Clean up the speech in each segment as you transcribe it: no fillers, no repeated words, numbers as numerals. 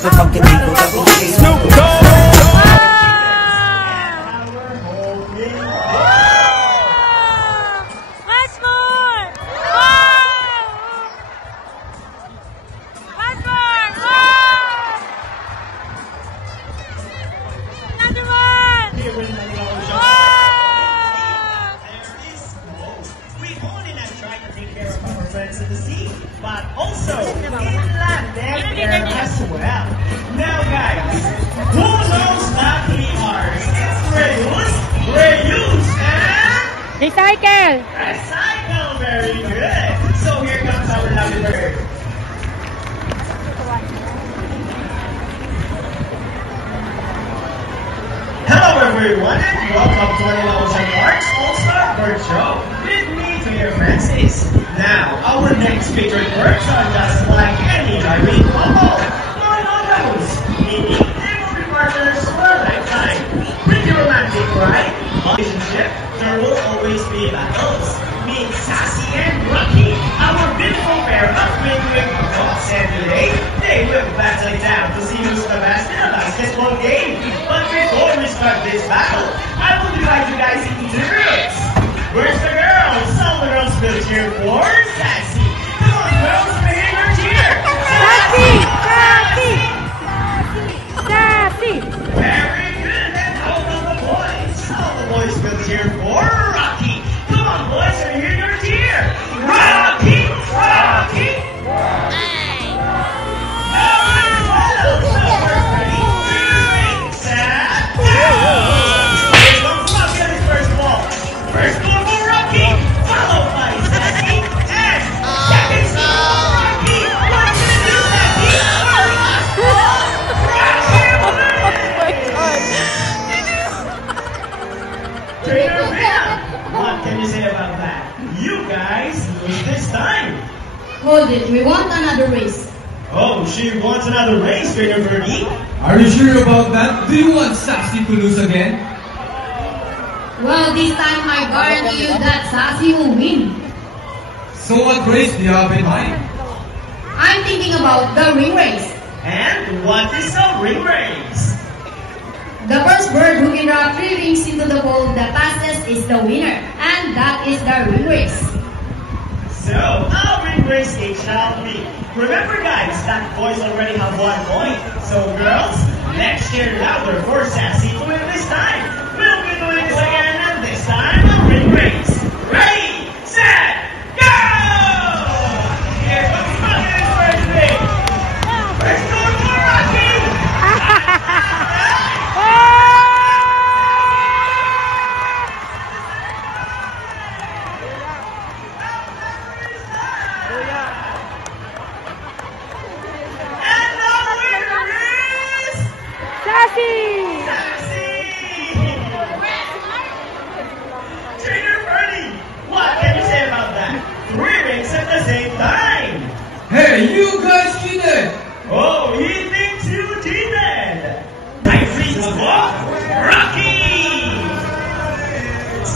Siyempre pag tinay ko Snoop Dogg! Friends in the sea, but also inland there as well. Now guys, who knows that we are? It's reuse, and recycle. Recycle, very good. So here comes our lovely bird. Hello everyone, and welcome to our Ocean Parks All-Star Bird Show. With me to your Francis. Now, our next featured birds are just like any diving couple. Monogamous, meaning every partner's for a lifetime. Pretty romantic, right? Relationship, there will always be battles. Meet Sassy and Rocky, our beautiful pair of twin dogs. And today, they will battle it out to see who's the best in a basketball game. But before we start this battle, I will divide you guys into two groups. Where's the girls? All the girls will cheer for Sassy. Come on, girls, begin your cheer. Sassy! Sassy! Sassy! Very good. And how about the boys? All the boys will cheer for Rocky. Come on, boys, let me hear your cheer. Rocky! Rocky! Hey! All right, well, so we're ready. Doing Sad. Here comes Rocky on his first ball. First ball. Followed by Sassy and second ball, Rocky. What's gonna do, Sassy? Last ball, Rocky wins. Trainer Rhea, what can you say about that? You guys lose this time. Hold it, we want another race. Oh, she wants another race, Trainer Birdie. Are you sure about that? Do you want Sassy to lose again? Well, this time I guarantee you that Sassy will win. So what race do you have in mind? I'm thinking about the ring race. And what is a ring race? The first bird who can drop 3 rings into the bowl the fastest is the winner. And that is the ring race. So, our ring race it shall be. Remember guys, that boys already have 1 point. So girls, let's cheer louder for Sassy to win this time. We'll be doing this again, and this time a ring race. Ready, set, go! Here comes Rocky in his first ring. First score for Rocky! And the winner is Sassy! Trainer Birdie, what can you say about that? 3 rings at the same time. Hey, you guys cheated! Oh, he thinks you cheated. I think to Rocky.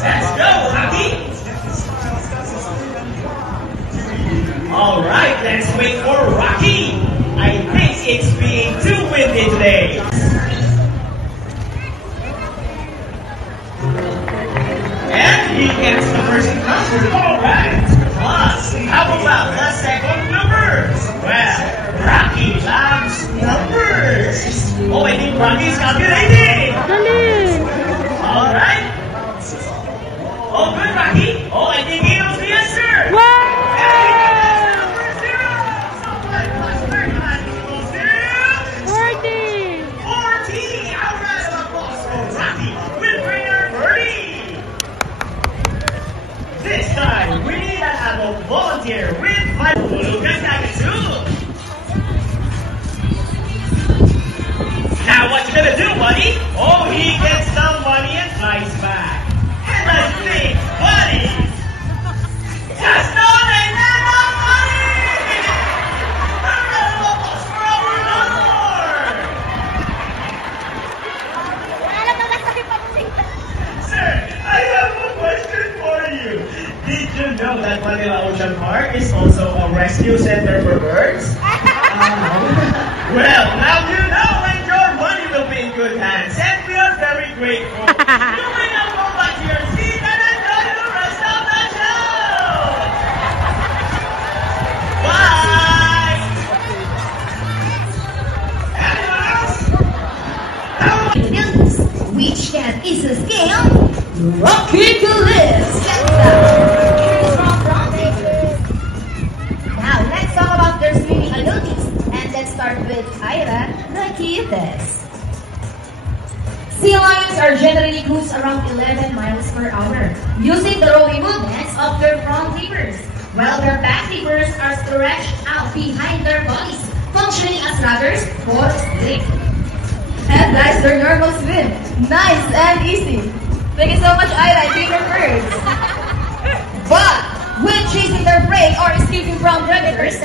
Let's go, Rocky. All right, let's wait for Rocky. I think it's being too windy today. And he gets the first number. All right. Plus, how about the second number? Well, Rocky loves numbers. Oh, I think Rocky's calculating. All right. Oh, good, Rocky. Oh, I think he knows the answer. Wow! And he got the number 0. So what plus 39 equals 0? 40! 40. All right, applause for Rocky with Trainer Birdie. This time, we need an adult volunteer with my Lucas Nakatsu. Now what you gonna do, buddy? Oh, he gets some money and flies back. And I think, buddy, may now go back to your seat and enjoy the rest of the show! Bye! Anyone else? Which cat is a scale? Rocky Gillis! Now, let's talk about their swimming abilities. And let's start with Ira, the cutest. Sea lions are generally cruise around 11 miles per hour, using the rowing movements of their front flippers, while their back flippers are stretched out behind their bodies, functioning as rudders for sleep. And that's their normal swim. Nice and easy. Thank you so much, Ira, favorite birds. But when chasing their prey or escaping from predators,